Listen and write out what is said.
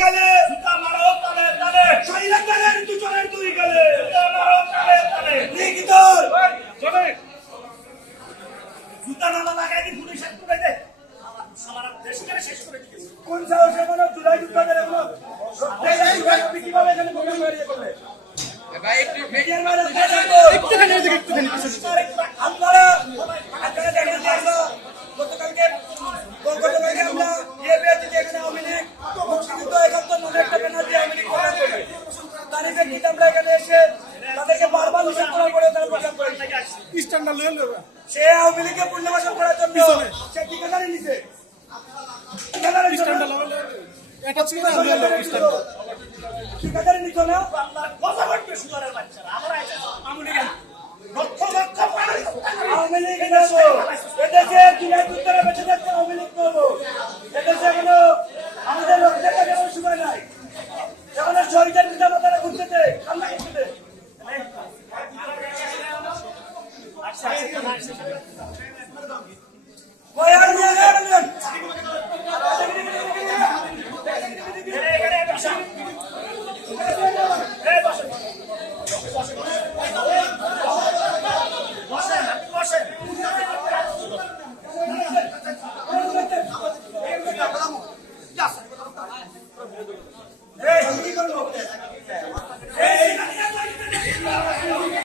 গালে জুতা মারো তালে তালে শৈলাকারের দুজনের দুই গালে জুতা মারো তালে তালে লিখিত চলে জুতা নালা লাগাই দি পুলিশ একটু দে সারা দেশ করে শেষ করে দিয়েছে কোন সাহসে কোনো জুলাই যুদ্ধ করে কোনো এই কিভাবে এখানে বোমা মারিয়ে করলে ভাই একটু মিডিয়ার বাইরে একটুখানি আপনারা আপনারা দেখেন আমরা গতকালকে আমরা এখানে আওয়ামী লীগ মুক্তিযুদ্ধ একাত্তর নামে একটা ব্যানার দিয়ে আওয়ামী লীগ প্রোগ্রাম করবে তার প্রেক্ষিতে আমরা এখানে এসে তাদেরকে বারবার নিষেধ করার পরে তারা প্রোগ্রাম করে সে আওয়ামী লীগকে পুনর্বাসন করার জন্য সে ঠিকাদারি নিছে ঠিকাদারি নিত না বাংলার কথা বলতে সুন্দরের বাচ্চারা আমরা আমেরিকান লক্ষ লক্ষ প্রাণী আওয়ামী লীগ এদেশে জুলাই যুদ্ধে বেঁচে থাকতে আওয়ামী লীগ করবো এদেশে এখনো আমাদের রক্তের কাছে কোনো সময় নাই এখনো শহীদের পিতা মাতারা ঘুরতেছে কান্না করতেছে কয় আর নিয়ে